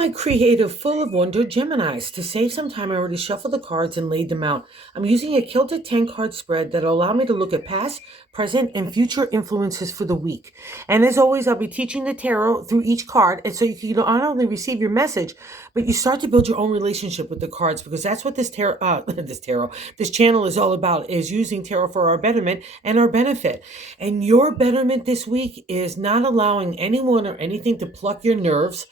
My creative full of wonder Geminis. To save some time, I already shuffled the cards and laid them out. I'm using a Celtic 10 card spread that'll allow me to look at past, present, and future influences for the week. And as always, I'll be teaching the tarot through each card. And so you can not only receive your message, but you start to build your own relationship with the cards, because that's what this channel is all about, is using tarot for our betterment and our benefit. And your betterment this week is not allowing anyone or anything to pluck your nerves,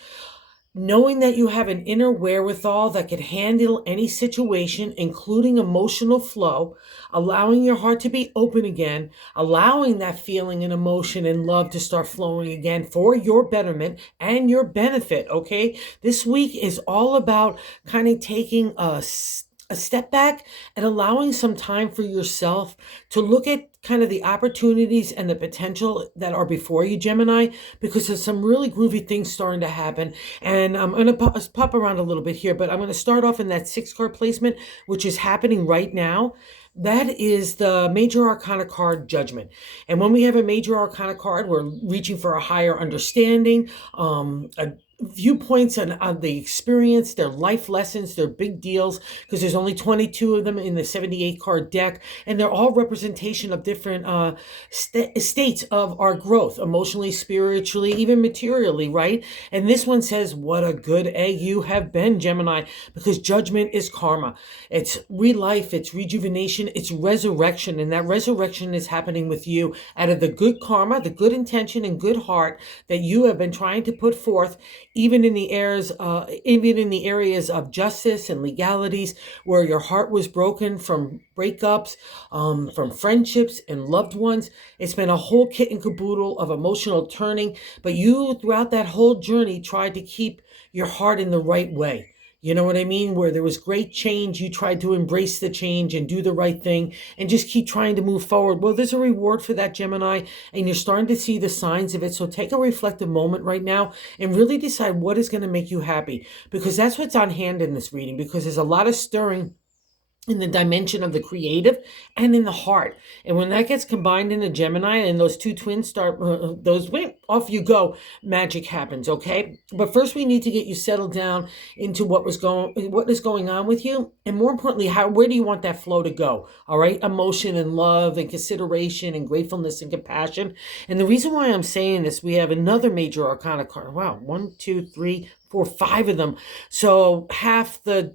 knowing that you have an inner wherewithal that can handle any situation, including emotional flow, allowing your heart to be open again, allowing that feeling and emotion and love to start flowing again for your betterment and your benefit, okay? This week is all about kind of taking a step back and allowing some time for yourself to look at kind of the opportunities and the potential that are before you, Gemini, because there's some really groovy things starting to happen. And I'm going to pop around a little bit here, but I'm going to start off in that 6-card placement, which is happening right now. That is the Major Arcana card, Judgment. And when we have a Major Arcana card, we're reaching for a higher understanding, viewpoints on the experience, their life lessons, their big deals, because there's only 22 of them in the 78 card deck, and they're all representation of different states of our growth, emotionally, spiritually, even materially, right? And this one says, what a good egg you have been, Gemini, because judgment is karma. It's re-life, it's rejuvenation, it's resurrection, and that resurrection is happening with you out of the good karma, the good intention and good heart that you have been trying to put forth, even in the areas of justice and legalities, where your heart was broken from breakups, from friendships and loved ones. It's been a whole kit and caboodle of emotional turning, but you, throughout that whole journey, tried to keep your heart in the right way. You know what I mean? Where there was great change, you tried to embrace the change and do the right thing and just keep trying to move forward. Well, there's a reward for that, Gemini, and you're starting to see the signs of it. So take a reflective moment right now and really decide what is going to make you happy, because that's what's on hand in this reading, because there's a lot of stirring in the dimension of the creative and in the heart. And when that gets combined in a Gemini and those two twins start, off you go, magic happens, okay? But first we need to get you settled down into what is going on with you. And more importantly, where do you want that flow to go? All right. Emotion and love and consideration and gratefulness and compassion. And the reason why I'm saying this, we have another Major Arcana card. Wow. 1, 2, 3, 4, 5 of them. So half the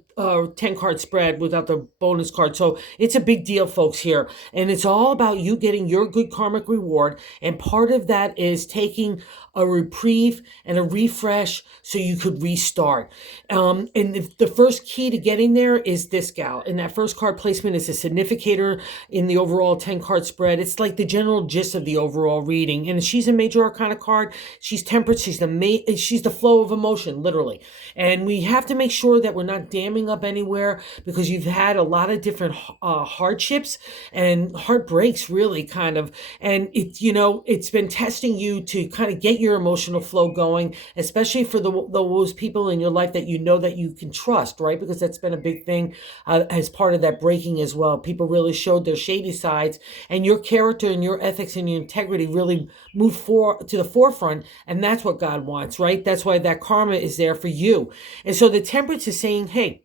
10 card spread without the bonus card. So it's a big deal, folks, here. And it's all about you getting your good karmic reward. And part of that is taking a reprieve and a refresh so you could restart. And the first key to getting there is this gal. And that first card placement is a significator in the overall 10 card spread. It's like the general gist of the overall reading. And she's a Major Arcana card. She's temperate. She's the flow of emotion, literally. And we have to make sure that we're not damming up anywhere, because you've had a lot of different hardships and heartbreaks, really, kind of. And it's been testing you to kind of get your emotional flow going, especially for those people in your life that you know that you can trust, right? Because that's been a big thing as part of that breaking as well. People really showed their shady sides, and your character and your ethics and your integrity really moved to the forefront, and that's what God wants, right? That's why that karma is there for you. And so the temperance is saying, hey,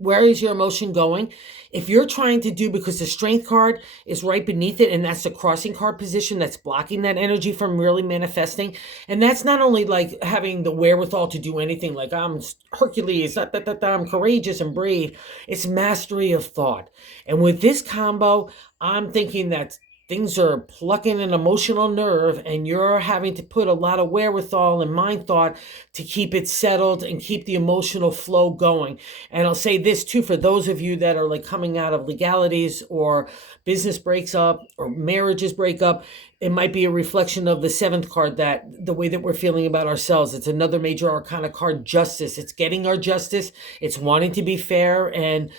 where is your emotion going? If you're trying to do, because the strength card is right beneath it, and that's the crossing card position that's blocking that energy from really manifesting. And that's not only like having the wherewithal to do anything, like I'm Hercules, I'm courageous and brave. It's mastery of thought. And with this combo, I'm thinking that things are plucking an emotional nerve, and you're having to put a lot of wherewithal and mind thought to keep it settled and keep the emotional flow going. And I'll say this too, for those of you that are like coming out of legalities, or business breaks up, or marriages break up, it might be a reflection of the 7th card, that the way that we're feeling about ourselves. It's another Major Arcana card, Justice. It's getting our justice. It's wanting to be fair and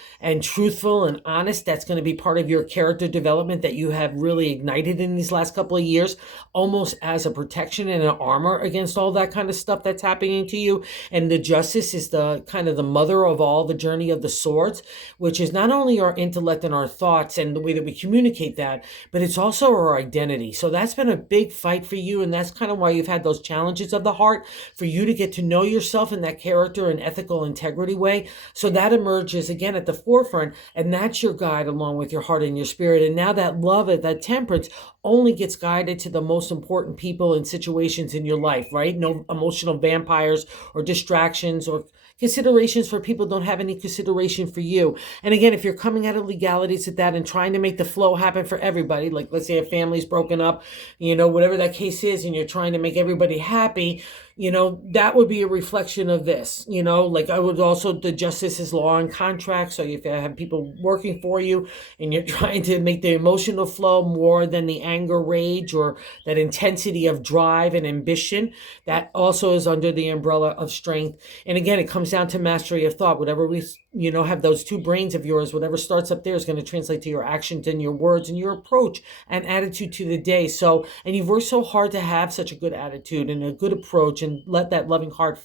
truthful and honest. That's going to be part of your character development that you have really ignited in these last couple of years, almost as a protection and an armor against all that kind of stuff that's happening to you. And the Justice is the kind of the mother of all the journey of the swords, which is not only our intellect and our thoughts and the way that we communicate that, but it's also our identity. So So that's been a big fight for you. And that's kind of why you've had those challenges of the heart, for you to get to know yourself in that character and ethical integrity way. So that emerges again at the forefront. And that's your guide along with your heart and your spirit. And now that love, that temperance only gets guided to the most important people and situations in your life, right? No emotional vampires or distractions or considerations for people don't have any consideration for you. And again, if you're coming out of legalities at that and trying to make the flow happen for everybody, like let's say a family's broken up, whatever that case is, and you're trying to make everybody happy, that would be a reflection of this, like I would also, the justice is law and contract. So if you have people working for you and you're trying to make the emotional flow more than the anger, rage, or that intensity of drive and ambition, that also is under the umbrella of strength. And again, it comes down to mastery of thought. Whatever we, have those two brains of yours, whatever starts up there is going to translate to your actions and your words and your approach and attitude to the day. So, and you've worked so hard to have such a good attitude and a good approach and let that loving heart,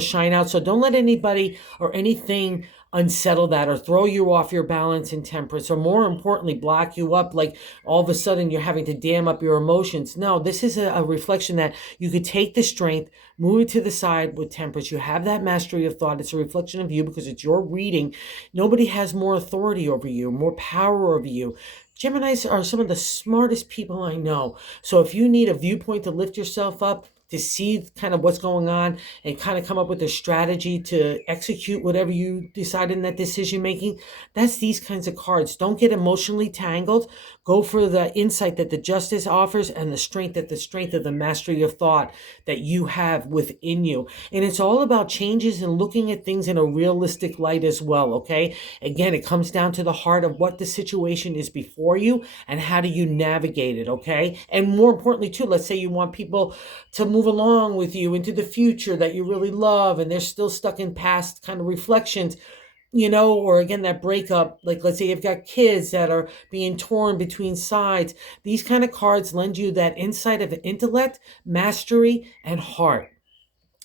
shine out. So don't let anybody or anything unsettle that or throw you off your balance and temperance, or more importantly, block you up, like all of a sudden you're having to dam up your emotions. No, this is a reflection that you could take the strength, move it to the side with temperance. You have that mastery of thought. It's a reflection of you because it's your reading. Nobody has more authority over you, more power over you. Geminis are some of the smartest people I know. So if you need a viewpoint to lift yourself up, to see kind of what's going on and kind of come up with a strategy to execute whatever you decide in that decision making, that's these kinds of cards. Don't get emotionally tangled. Go for the insight that the justice offers and the strength of the mastery of thought that you have within you. And it's all about changes and looking at things in a realistic light as well, okay? Again, it comes down to the heart of what the situation is before you and how do you navigate it, okay? And more importantly too, let's say you want people to move along with you into the future that you really love and they're still stuck in past kind of reflections, or again, that breakup, like let's say you've got kids that are being torn between sides. These kind of cards lend you that insight of intellect, mastery, and heart.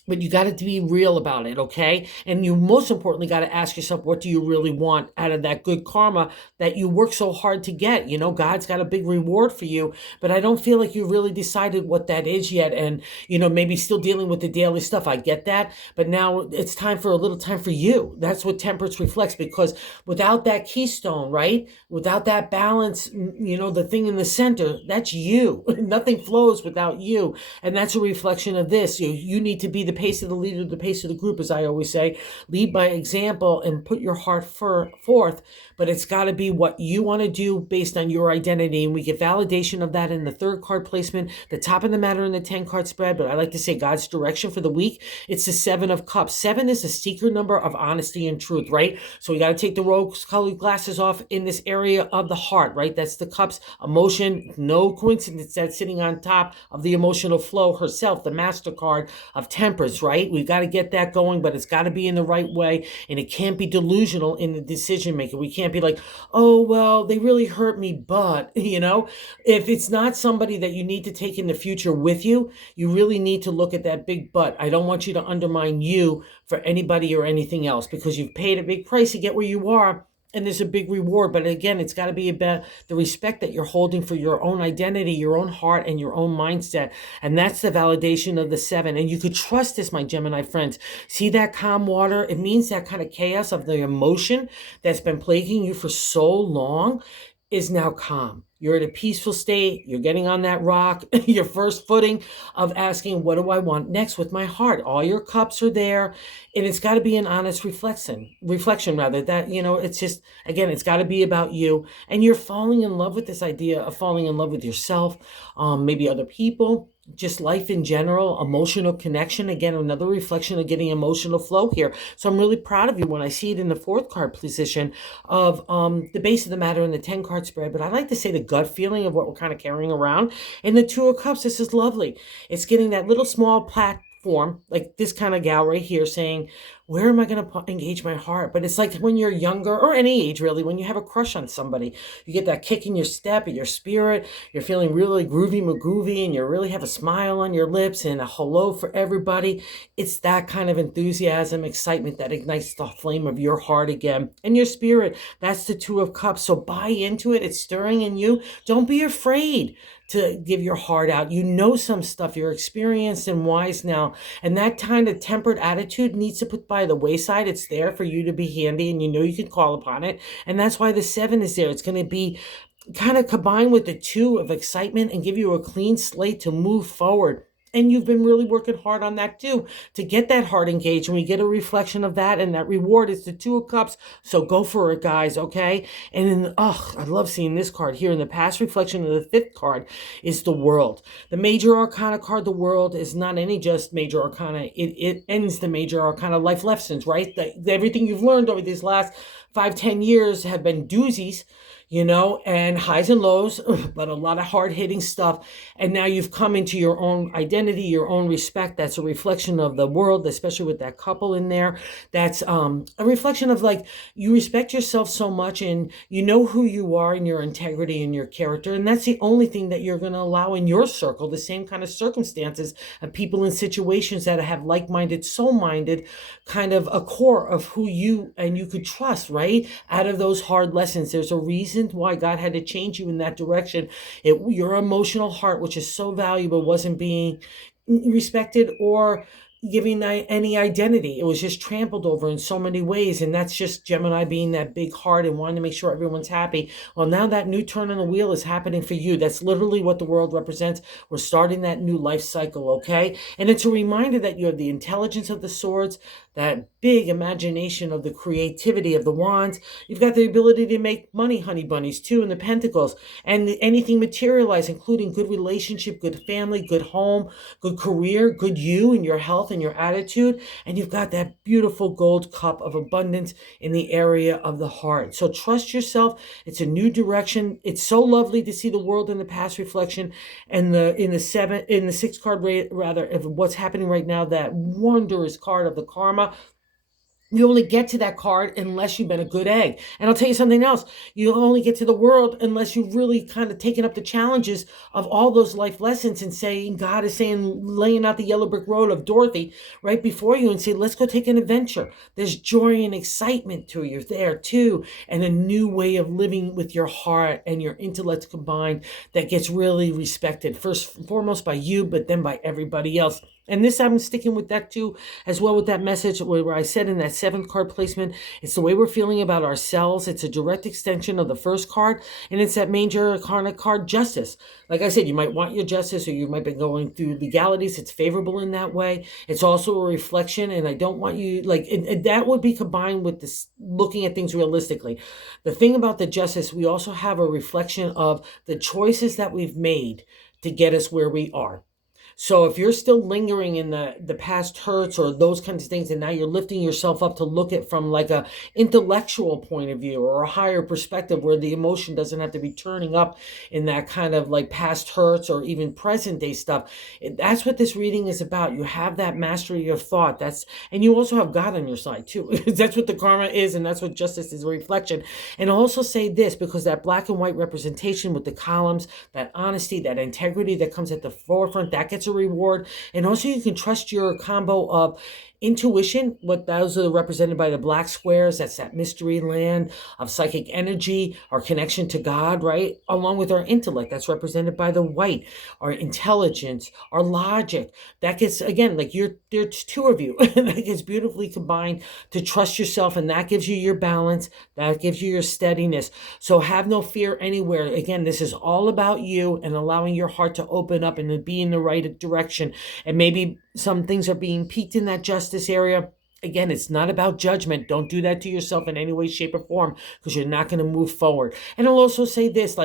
But you got to be real about it, okay? And you most importantly got to ask yourself, what do you really want out of that good karma that you work so hard to get? God's got a big reward for you, but I don't feel like you really decided what that is yet. And, maybe still dealing with the daily stuff. I get that. But now it's time for a little time for you. That's what temperance reflects, because without that keystone, right? Without that balance, the thing in the center, that's you. Nothing flows without you. And that's a reflection of this. You need to be the pace of the leader, the pace of the group, as I always say. Lead by example and put your heart forth, but it's got to be what you want to do based on your identity. And we get validation of that in the third card placement, the top of the matter in the 10 card spread. But I like to say God's direction for the week, it's the 7 of Cups. 7 is a secret number of honesty and truth, right? So we got to take the rose-colored glasses off in this area of the heart, right? That's the Cups, emotion. No coincidence that's sitting on top of the emotional flow herself, the master card of temperance, right? We've got to get that going, but it's got to be in the right way, and it can't be delusional in the decision making. We can't be like, oh, well, they really hurt me, but, if it's not somebody that you need to take in the future with you, you really need to look at that big but. I don't want you to undermine you for anybody or anything else, because you've paid a big price to get where you are. And there's a big reward. But again, it's got to be about the respect that you're holding for your own identity, your own heart, and your own mindset. And that's the validation of the 7. And you could trust this, my Gemini friends. See that calm water? It means that kind of chaos of the emotion that's been plaguing you for so long is now calm. You're at a peaceful state. You're getting on that rock, your first footing of asking, what do I want next with my heart? All your cups are there. And it's got to be an honest reflection rather, that, it's just, again, it's got to be about you. And you're falling in love with this idea of falling in love with yourself, maybe other people, just life in general, emotional connection. Again, another reflection of getting emotional flow here. So I'm really proud of you when I see it in the 4th card position of the base of the matter in the 10 card spread. But I like to say the gut feeling of what we're kind of carrying around. In the 2 of Cups, this is lovely. It's getting that little small platform, like this kind of gal right here saying, where am I going to engage my heart? But it's like when you're younger, or any age really, when you have a crush on somebody, you get that kick in your step, in your spirit, you're feeling really groovy, and you really have a smile on your lips and a hello for everybody. It's that kind of enthusiasm, excitement that ignites the flame of your heart again. And your spirit, that's the 2 of Cups. So buy into it. It's stirring in you. Don't be afraid to give your heart out. You know some stuff. You're experienced and wise now. And that kind of tempered attitude needs to put by the wayside. It's there for you to be handy, and you know you can call upon it. And that's why the 7 is there. It's going to be kind of combined with the 2 of excitement and give you a clean slate to move forward. And you've been really working hard on that too, to get that heart engaged. And we get a reflection of that, and that reward is the 2 of Cups. So go for it, guys, okay? And then, I love seeing this card here. In the past reflection of the 5th card is the World. The Major Arcana card, the World, is not any just Major Arcana. It ends the Major Arcana life lessons, right? Everything you've learned over these last 5-10 years have been doozies, and highs and lows, but a lot of hard-hitting stuff. And now you've come into your own identity, your own respect. That's a reflection of the World, especially with that couple in there. That's a reflection of, like, you respect yourself so much, and you know who you are and your integrity and your character. And that's the only thing that you're going to allow in your circle, the same kind of circumstances of people in situations that have like-minded, soul-minded, kind of a core of who you and you could trust, right? Out of those hard lessons, there's a reason why God had to change you in that direction. Your emotional heart, which is so valuable, wasn't being respected or giving any identity. It was just trampled over in so many ways. And that's just Gemini being that big heart and wanting to make sure everyone's happy. Well, now that new turn on the wheel is happening for you. That's literally what the World represents. We're starting that new life cycle, okay? And it's a reminder that you have the intelligence of the Swords, that big imagination of the creativity of the Wands. You've got the ability to make money, honey bunnies, too, in the Pentacles. And anything materialize, including good relationship, good family, good home, good career, good you and your health and your attitude. And you've got that beautiful gold cup of abundance in the area of the heart. So trust yourself. It's a new direction. It's so lovely to see the World in the past reflection, and in the 6th card, rather, of what's happening right now, that wondrous card of the Karma. You only get to that card unless you've been a good egg. And I'll tell you something else. You only get to the World unless you've really kind of taken up the challenges of all those life lessons and saying, God is saying, laying out the yellow brick road of Dorothy right before you and say, let's go take an adventure. There's joy and excitement to you there too. And a new way of living with your heart and your intellect combined that gets really respected. First and foremost by you, but then by everybody else. And this, I'm sticking with that too, as well, with that message where I said in that 7th card placement, it's the way we're feeling about ourselves. It's a direct extension of the 1st card, and it's that Major Arcana card, Justice. Like I said, you might want your justice, or you might be going through legalities. It's favorable in that way. It's also a reflection, and I don't want you, that would be combined with this looking at things realistically. The thing about the Justice, we also have a reflection of the choices that we've made to get us where we are. So if you're still lingering in the past hurts or those kinds of things, and now you're lifting yourself up to look at from like a intellectual point of view or a higher perspective where the emotion doesn't have to be turning up in that kind of like past hurts or even present day stuff. That's what this reading is about. You have that mastery of thought. And you also have God on your side too. That's what the Karma is, and that's what Justice is, a reflection. And I'll also say this, because that black and white representation with the columns, that honesty, that integrity that comes at the forefront, that gets a reward. And also you can trust your combo of intuition, what those are represented by the black squares. That's that mystery land of psychic energy, our connection to God, right? Along with our intellect, that's represented by the white, our intelligence, our logic. That gets, again, like there's 2 of you, that gets beautifully combined to trust yourself, and that gives you your balance, that gives you your steadiness. So have no fear anywhere. Again, this is all about you and allowing your heart to open up and to be in the right direction. And maybe some things are being piqued in that justice area. Again, it's not about judgment. Don't do that to yourself in any way, shape, or form, because you're not going to move forward. And I'll also say this,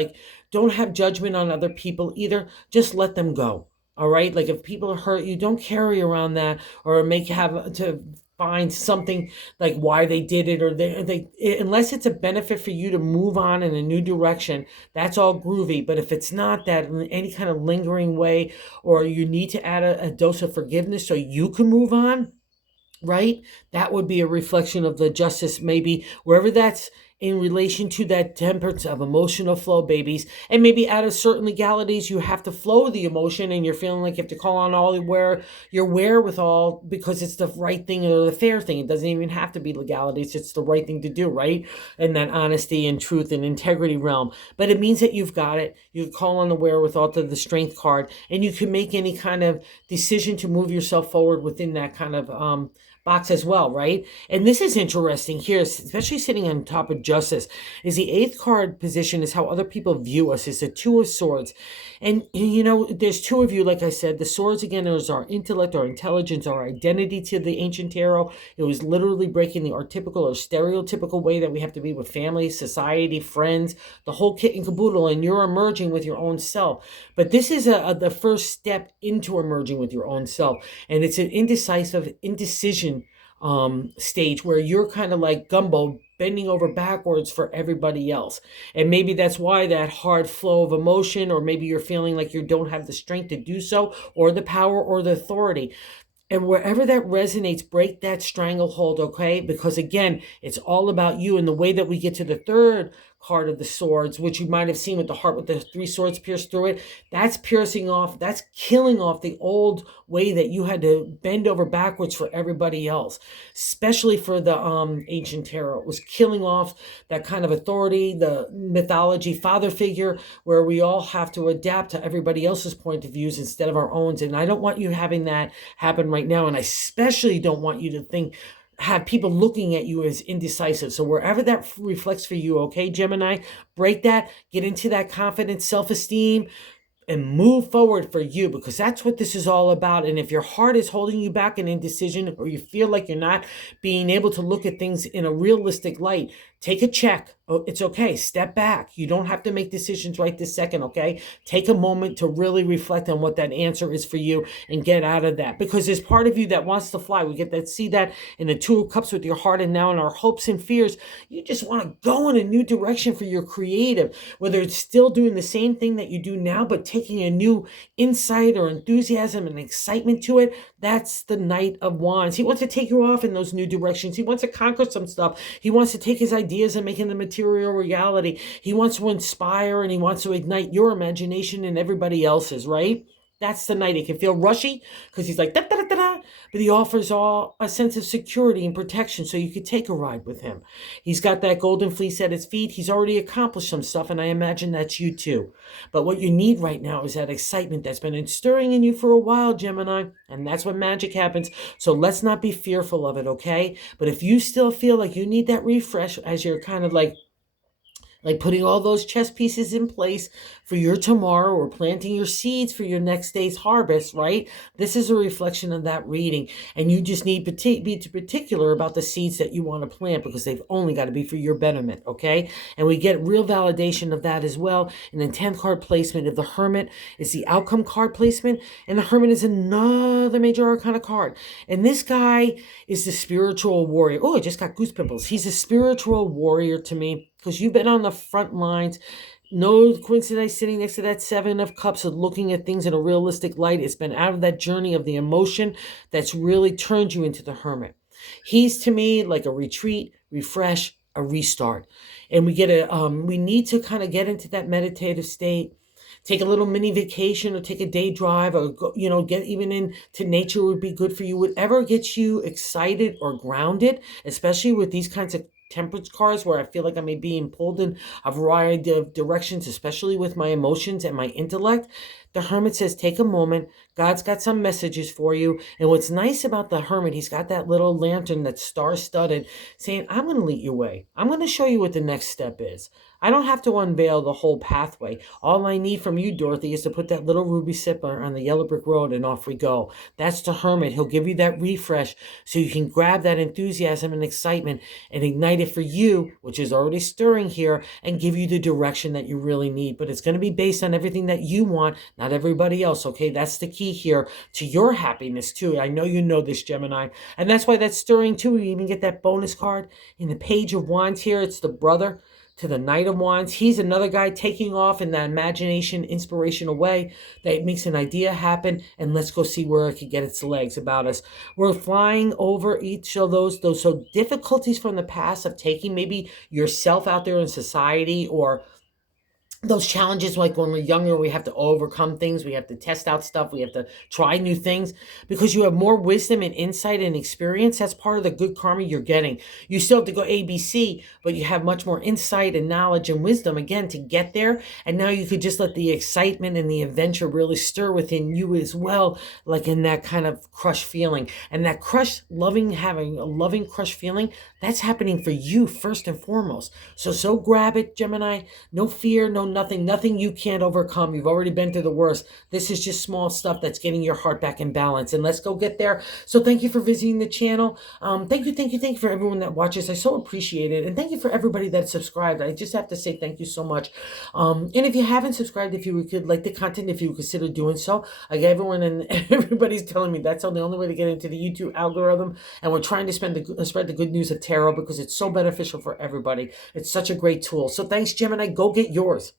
don't have judgment on other people either. Just let them go. All right? Like if people hurt you, don't carry around that or have to find something like why they did it, or they unless it's a benefit for you to move on in a new direction. That's all groovy. But if it's not that in any kind of lingering way, or you need to add a dose of forgiveness so you can move on, right? That would be a reflection of the Justice, maybe wherever that's in relation to that temperance of emotional flow, babies. And maybe out of certain legalities, you have to flow the emotion and you're feeling like you have to call on all your wherewithal because it's the right thing or the fair thing. It doesn't even have to be legalities. It's the right thing to do, right? And that honesty and truth and integrity realm. But it means that you've got it. You call on the wherewithal to the strength card, and you can make any kind of decision to move yourself forward within that kind of box as well, right? And this is interesting here, especially sitting on top of justice, is the eighth card position is how other people view us. It's the two of swords. And you know, there's two of you, like I said. The swords, again, is our intellect, our intelligence, our identity to the ancient tarot. It was literally breaking the archetypical or stereotypical way that we have to be with family, society, friends, the whole kit and caboodle, and you're emerging with your own self. But this is the first step into emerging with your own self. And it's an indecision stage where you're kind of like gumbo bending over backwards for everybody else. And maybe that's why that hard flow of emotion, or maybe you're feeling like you don't have the strength to do so, or the power or the authority. And wherever that resonates, break that stranglehold, okay? Because again, it's all about you. And the way that we get to the third card of the swords, which you might have seen with the heart with the three swords pierced through it, that's piercing off, that's killing off the old way that you had to bend over backwards for everybody else, especially for the ancient tarot. It was killing off that kind of authority, the mythology father figure, where we all have to adapt to everybody else's point of views instead of our own. And I don't want you having that happen right now. And I especially don't want you to have people looking at you as indecisive. So wherever that reflects for you, okay, Gemini, break that, get into that confidence, self-esteem, and move forward for you, because that's what this is all about. And if your heart is holding you back in indecision, or you feel like you're not being able to look at things in a realistic light, take a check. Oh, it's okay. Step back. You don't have to make decisions right this second, okay? Take a moment to really reflect on what that answer is for you and get out of that. Because there's part of you that wants to fly. We get that, see that in the Two of Cups with your heart, and now in our hopes and fears. You just want to go in a new direction for your creative, whether it's still doing the same thing that you do now, but taking a new insight or enthusiasm and excitement to it. That's the Knight of Wands. He wants to take you off in those new directions. He wants to conquer some stuff. He wants to take his ideas and make them material reality. He wants to inspire, and he wants to ignite your imagination and everybody else's, right? That's the Knight. It can feel rushy because he's like, da, da, da, da, da, but he offers all a sense of security and protection, so you could take a ride with him. He's got that golden fleece at his feet. He's already accomplished some stuff, and I imagine that's you too. But what you need right now is that excitement that's been stirring in you for a while, Gemini, and that's when magic happens. So let's not be fearful of it, okay? But if you still feel like you need that refresh as you're kind of like putting all those chess pieces in place for your tomorrow, or planting your seeds for your next day's harvest, right? This is a reflection of that reading. And you just need to be particular about the seeds that you want to plant, because they've only got to be for your betterment, okay? And we get real validation of that as well. And then 10th card placement of the Hermit is the outcome card placement. And the Hermit is another major arcana card. And this guy is the spiritual warrior. Oh, I just got goose pimples. He's a spiritual warrior to me, because you've been on the front lines. No coincidence sitting next to that Seven of Cups and looking at things in a realistic light. It's been out of that journey of the emotion that's really turned you into the Hermit. He's, to me, like a retreat, refresh, a restart. And we need to kind of get into that meditative state. Take a little mini vacation, or take a day drive, or go, get even into nature would be good for you. Whatever gets you excited or grounded, especially with these kinds of temperance cards where I feel like I may be being pulled in a variety of directions, especially with my emotions and my intellect. The Hermit says, take a moment. God's got some messages for you. And what's nice about the Hermit, he's got that little lantern that's star-studded, saying, I'm going to lead your way. I'm going to show you what the next step is. I don't have to unveil the whole pathway. All I need from you, Dorothy, is to put that little ruby sipper on the yellow brick road, and off we go. That's the Hermit. He'll give you that refresh so you can grab that enthusiasm and excitement and ignite it for you, which is already stirring here, and give you the direction that you really need. But it's going to be based on everything that you want, not everybody else, okay? That's the key here to your happiness, too. I know you know this, Gemini. And that's why that's stirring, too. We even get that bonus card in the Page of Wands here. It's the brother. to the Knight of Wands. He's another guy taking off in that imagination, inspirational way that makes an idea happen, and let's go see where it could get its legs about us. We're flying over each of those so difficulties from the past of taking maybe yourself out there in society, or those challenges like when we're younger, we have to overcome things, we have to test out stuff, we have to try new things because you have more wisdom and insight and experience. That's part of the good karma you're getting. You still have to go ABC, but you have much more insight and knowledge and wisdom again to get there. And now you could just let the excitement and the adventure really stir within you as well, like in that kind of crush feeling. And that crush, having a loving crush feeling, that's happening for you first and foremost. So grab it, Gemini. No fear, no nothing you can't overcome. You've already been through the worst. This is just small stuff that's getting your heart back in balance, and let's go get there. So thank you for visiting the channel. Thank you for everyone that watches. I so appreciate it, and thank you for everybody that subscribed. I just have to say thank you so much. And if you haven't subscribed, if you could like the content, if you would consider doing so. Like everyone and everybody's telling me that's the only way to get into the YouTube algorithm, and we're trying to spread the good news of tarot because it's so beneficial for everybody. It's such a great tool. So thanks, Gemini. Go get yours.